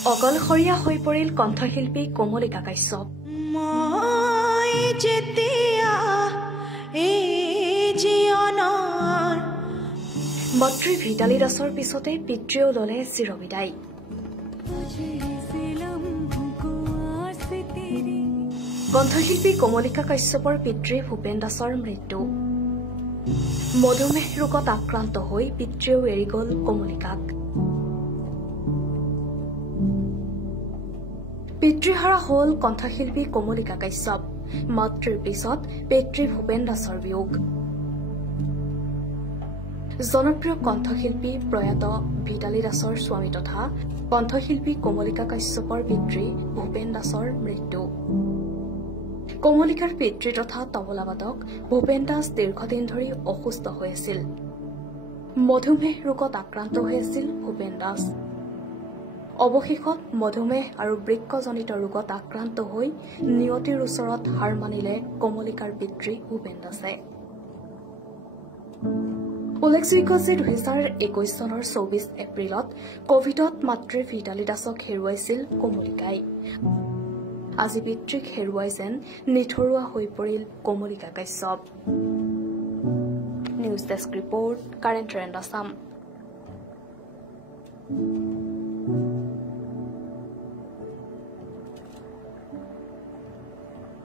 অকলশৰীয়া হৈ পৰিল কণ্ঠশিল্পী কমলিকা কাশ্যপ। মাতৃ ভিতালী দাসৰ পিছতে পিতৃও ললে চিৰবিদায়। কণ্ঠশিল্পী কমলিকা কাশ্যপৰ পিতৃ ভূপেন দাসৰ মৃত্যু। মধুমেহ ৰোগত আক্ৰান্ত হৈ পিতৃও এৰি গল কমলিকাক। পিতৃহাৰা হল কণ্ঠশিল্পী কমলিকা কাশ্যপ। মাতৃৰ পিছত পিতৃ ভূপেন দাসৰ বিয়োগ। জনপ্ৰিয় কণ্ঠশিল্পী প্ৰয়াত ভিতালী দাসৰ স্বামী তথা কণ্ঠশিল্পী কমলিকা কাশ্যপৰ পিতৃ ভূপেন দাসৰ মৃত্যু। কমলিকাৰ পিতৃ তথা তবলাবাদক ভূপেন দাস দীৰ্ঘদিন ধৰি অসুস্থ হৈ আছিল। মধুমেহ ৰোগত আক্ৰান্ত হৈ আছিল ভূপেন দাস। অৱশেষত মধুমেহ আৰু বৃক্কজনিত ৰোগত আক্ৰান্ত হৈ নিয়তিৰ ওচৰত হাৰ মানিলে কমলিকাৰ পিতৃ ভূপেন দাসে। উল্লেখযোগ্য যে 2021 চনৰ 24 এপ্ৰিলত কভিডত মাতৃ ভিতালী দাসক হেৰুৱাইছিল কমলিকাই। আজি পিতৃক হেৰুৱাই যেন নিথৰুৱা হৈ পৰিল Kamalika Kashyap. News desk report, current trend Assam.